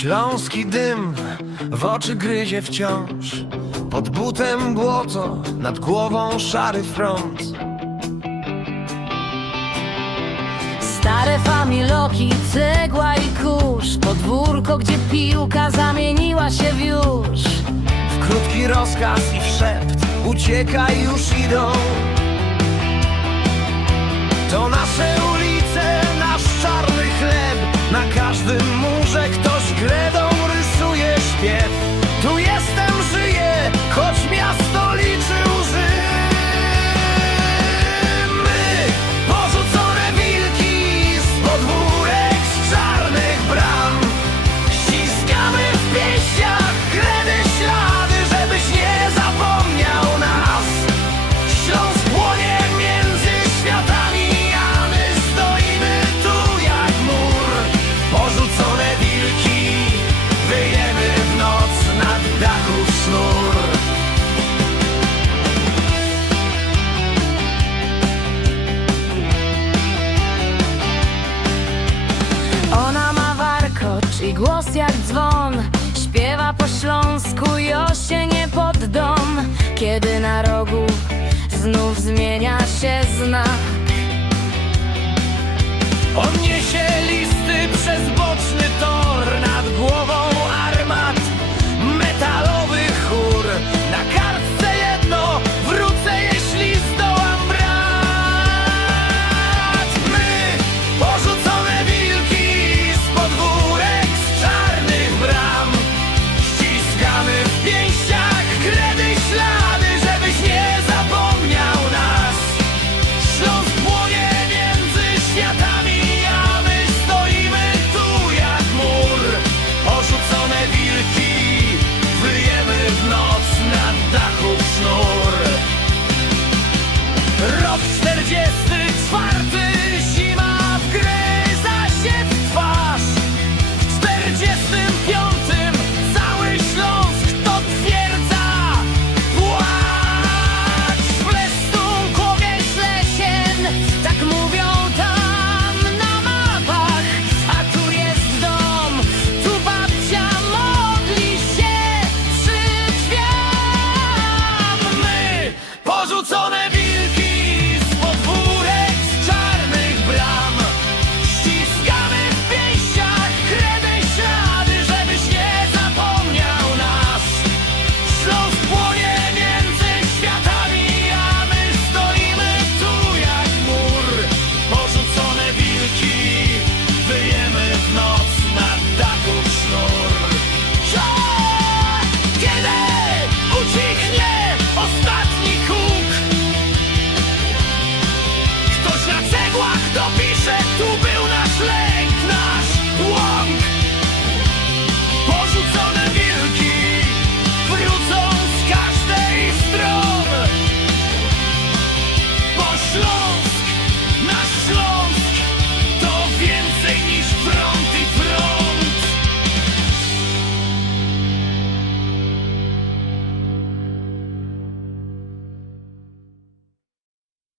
Śląski dym w oczy gryzie wciąż. Pod butem błoto, nad głową szary front. Stare familoki, cegła i kurz. Podwórko, gdzie piłka zamieniła się w już. W krótki rozkaz i wszept Uciekaj, już idą. To nasze ulice, nasz czarny chleb. Na każdym murze ktoś głos jak dzwon. Śpiewa po śląsku i osienie pod dom. Kiedy na rogu znów zmienia się znak. On niesie Rok czterdziesty